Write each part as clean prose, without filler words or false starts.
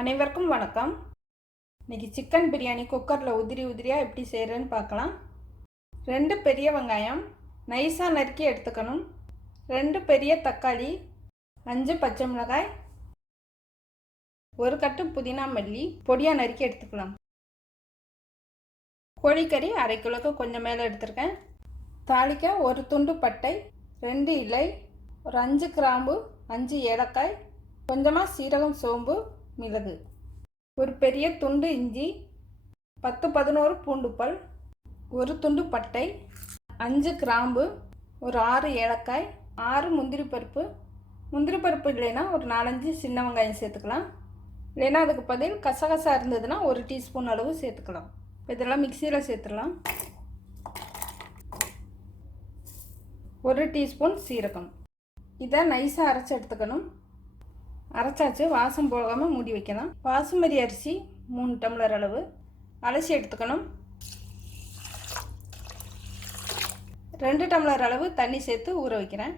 அனைவருக்கும் வணக்கம். இன்னைக்கு சிக்கன் பிரியாணி குக்கரில் உதிரி உதிரியாக எப்படி செய்கிறேன்னு பார்க்கலாம். 2 பெரிய வெங்காயம் நைஸாக நறுக்கி எடுத்துக்கணும். 2 பெரிய தக்காளி, 5 பச்சை மிளகாய், 1 கட்டு புதினா மல்லி பொடியாக நறுக்கி எடுத்துக்கலாம். கோழிக்கறி 1/2 கிலோக்கு கொஞ்சம் மேலே எடுத்துருக்கேன். தாளிக்க 1 துண்டு பட்டை, 2 இலை, ஒரு 5 கிராம்பு, 5 ஏலக்காய், கொஞ்சமாக சீரகம், சோம்பு, மிளகு, ஒரு பெரிய துண்டு இஞ்சி, 10-11 பூண்டு பல், 1 துண்டு பட்டை, 5 கிராம்பு, ஒரு 6 ஏலக்காய், 6 முந்திரி பருப்பு இல்லைன்னா ஒரு 4-5 சின்ன வெங்காயம் சேர்த்துக்கலாம். இல்லைன்னா அதுக்கு பதில் கசகசா இருந்ததுன்னா 1 டீஸ்பூன் அளவு சேர்த்துக்கலாம். இதெல்லாம் மிக்சியில் சேர்த்துடலாம். 1 டீஸ்பூன் சீரகம். இதை நைஸாக அரைச்சி எடுத்துக்கணும். அரைச்சாச்சு, வாசம் போகாமல் மூடி வைக்கலாம். பாசுமதி அரிசி 3 டம்ளர் அளவு அலசி எடுத்துக்கணும். 2 டம்ளர் அளவு தண்ணி சேர்த்து ஊற வைக்கிறேன்.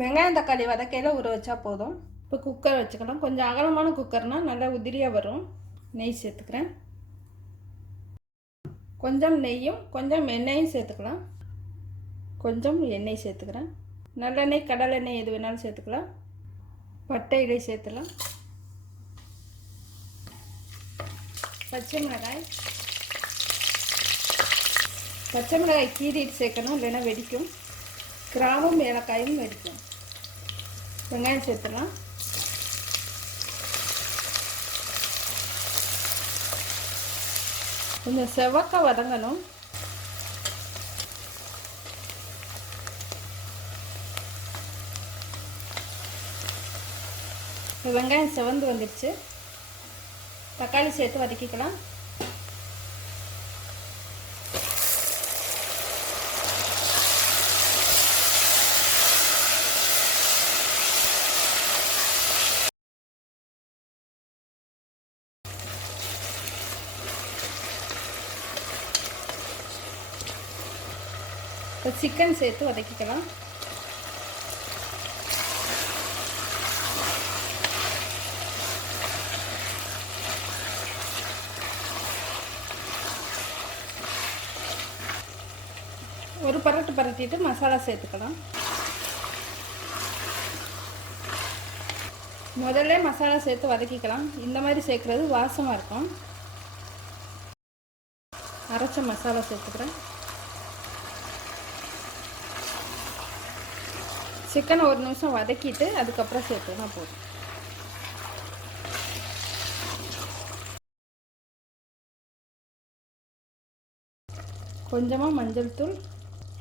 வெங்காயம் தக்காளி வதக்கையில் ஊற வச்சா போதும். இப்போ குக்கர் வச்சுக்கலாம். கொஞ்சம் அகலமான குக்கர்னால் நல்லா உதிரியாக வரும். நெய் சேர்த்துக்கிறேன். கொஞ்சம் நெய்யும் கொஞ்சம் எண்ணெயும் சேர்த்துக்கலாம். கொஞ்சம் எண்ணெய் சேர்த்துக்கிறேன். நல்லெண்ணெய், கடலெண்ணெய் எது வேணாலும் சேர்த்துக்கலாம். பட்டை இலை சேர்த்துலாம். பச்சை மிளகாய் கீறிட்டு சேர்க்கணும், இல்லைன்னா வெடிக்கும். கிராம்பும் ஏலக்காயும் வெடிக்கும். வெங்காயம் சேர்த்துலாம். கொஞ்சம் செவக்க வதங்கணும். வெங்காயம் செவந்து வந்துடுச்சு. தக்காளி சேர்த்து வதக்கிக்கலாம். இப்போ சிக்கன் சேர்த்து வதக்கிக்கலாம். ஒரு பரட்டிட்டு மசாலா சேர்த்துக்கலாம். முதல்ல மசாலா சேர்த்து வதக்கிக்கலாம். இந்த மாதிரி சேர்க்குறது வாசமாக இருக்கும். அரைச்ச மசாலா சேர்த்துக்கிறேன். சிக்கனை 1 நிமிஷம் வதக்கிட்டு அதுக்கப்புறம் சேர்த்துனா போதும். கொஞ்சமாக மஞ்சள் தூள்,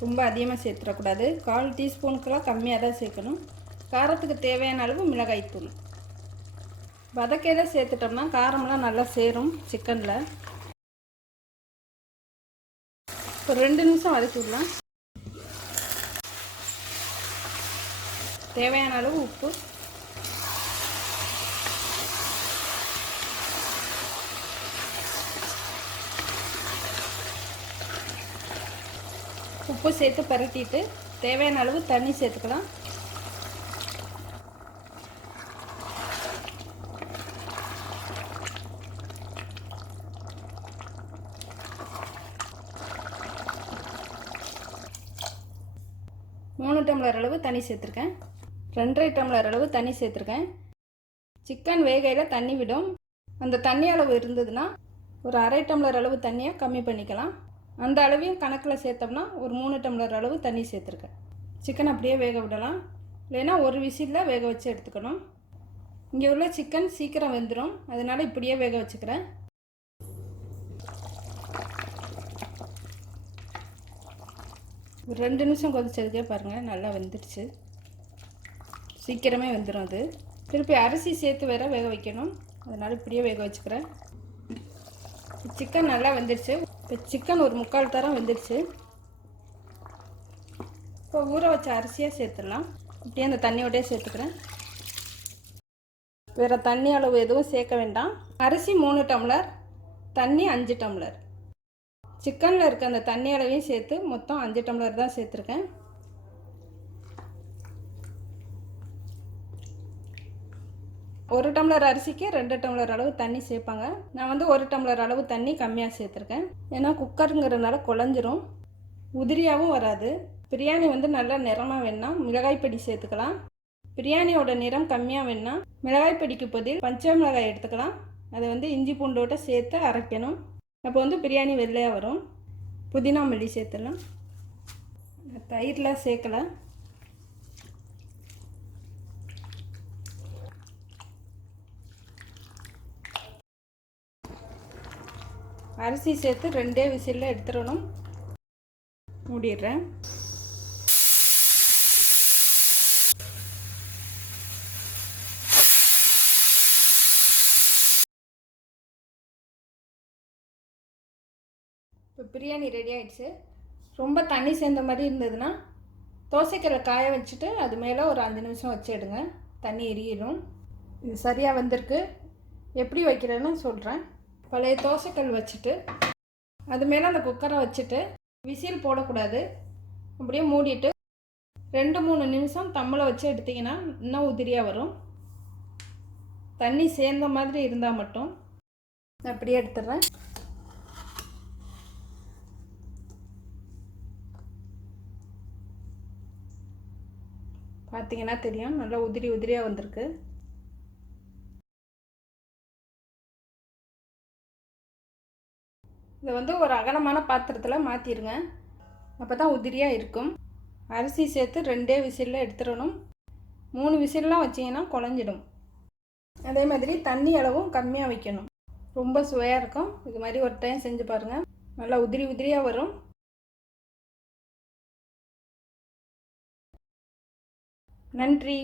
ரொம்ப அதிகமாக சேர்த்துடக்கூடாது. 1/4 டீஸ்பூனுக்கெல்லாம் கம்மியாக தான் சேர்க்கணும். காரத்துக்கு தேவையான அளவு மிளகாய்த்தூள். வதக்கையில் சேர்த்துட்டோம்னா காரம்லாம் நல்லா சேரும் சிக்கனில். ஒரு 2 நிமிஷம் வதக்கி விடலாம். தேவையான அளவு உப்பு, உப்பு சேர்த்து பரட்டிட்டு தேவையான அளவு தண்ணி சேர்த்துக்கலாம். மூணு டம்ளர் அளவு தண்ணி சேர்த்துருக்கேன். 2.5 டம்ளர் அளவு தண்ணி சேர்த்துருக்கேன். சிக்கன் வேகையில் தண்ணி விடும். அந்த தண்ணி அளவு இருந்ததுன்னா ஒரு 1/2 டம்ளர் அளவு தண்ணியை கம்மி பண்ணிக்கலாம். அந்த அளவையும் கணக்கில் சேர்த்தோம்னா ஒரு 3 டம்ளர் அளவு தண்ணி சேர்த்துருக்கேன். சிக்கன் அப்படியே வேக விடலாம், இல்லைன்னா ஒரு விசிலில் வேக வச்சு எடுத்துக்கணும். இங்கே உள்ள சிக்கன் சீக்கிரம் வெந்துடும், அதனால் இப்படியே வேக வச்சுக்கிறேன். ஒரு 2 நிமிஷம் கொதிச்சதுக்கே பாருங்கள், நல்லா வெந்துடுச்சு. சீக்கிரமே வெந்துடும் அது. திருப்பி அரிசி சேர்த்து வேற வேக வைக்கணும், அதனால் இப்படியே வேக வச்சுக்கிறேன். சிக்கன் நல்லா வெந்துடுச்சு. இப்போ சிக்கன் ஒரு 3/4 தரம் வெந்துடுச்சு. இப்போ ஊற வச்ச அரிசியாக சேர்த்துடலாம். இப்படியே அந்த தண்ணியோடய சேர்த்துக்கிறேன். வேறு தண்ணி அளவு எதுவும் சேர்க்க வேண்டாம். அரிசி 3 டம்ளர், தண்ணி 5 டம்ளர். சிக்கனில் இருக்க அந்த தண்ணி அளவையும் சேர்த்து மொத்தம் 5 டம்ளர் தான் சேர்த்துருக்கேன். 1 டம்ளர் அரிசிக்கு 2 டம்ளர் அளவு தண்ணி சேர்ப்பாங்க. நான் வந்து 1 டம்ளர் அளவு தண்ணி கம்மியாக சேர்த்துருக்கேன். ஏன்னா குக்கருங்கிறதுனால குழஞ்சிரும், உதிரியாகவும் வராது. பிரியாணி வந்து நல்லா நிறமாக வேணுன்னா மிளகாய் பொடி சேர்த்துக்கலாம். பிரியாணியோட நிறம் கம்மியாக வேணுன்னா மிளகாய் பொடிக்கு பதில் பச்சை மிளகாய் எடுத்துக்கலாம். அதை வந்து இஞ்சி பூண்டோட சேர்த்து அரைக்கணும். அப்போ வந்து பிரியாணி வெள்ளையாக வரும். புதினா மல்லி சேர்த்துடலாம். தயிர்லாம் சேர்க்கல. அரிசி சேர்த்து 2 விசிலில் எடுத்துடணும். மூடிடுறேன். இப்போ பிரியாணி ரெடி ஆகிடுச்சு. ரொம்ப தண்ணி சேர்ந்த மாதிரி இருந்ததுன்னா தோசைக்கல்லை காய வச்சுட்டு அது மேலே ஒரு 5 நிமிஷம் வச்சு எடுங்க. தண்ணி எரியிடும். இது சரியாக வந்திருக்கு. எப்படி வைக்கிறேன்னு சொல்கிறேன். பழைய தோசைக்கல் வச்சுட்டு அது மேலே அந்த குக்கரை வச்சுட்டு விசில் போடக்கூடாது. அப்படியே மூடிட்டு 2-3 நிமிஷம் தம்மில் வச்சு எடுத்திங்கன்னா இன்னும் உதிரியாக வரும். தண்ணி சேர்ந்த மாதிரி இருந்தால் மட்டும். அப்படியே எடுத்துடுறேன். பார்த்தீங்கன்னா தெரியும், நல்லா உதிரி உதிரியாக வந்திருக்கு. இதை வந்து ஒரு அகலமான பாத்திரத்தில் மாற்றிடுங்க. அப்போ தான் உதிரியாக இருக்கும். அரிசி சேர்த்து 2 விசிலில் எடுத்துடணும். 3 விசில்லாம் வச்சிங்கன்னா குழஞ்சிடும். அதே மாதிரி தண்ணி அளவும் கம்மியாக வைக்கணும். ரொம்ப சுவையாக இருக்கும். இது மாதிரி ஒரு டைம் செஞ்சு பாருங்கள். நல்லா உதிரி உதிரியாக வரும். நன்றி.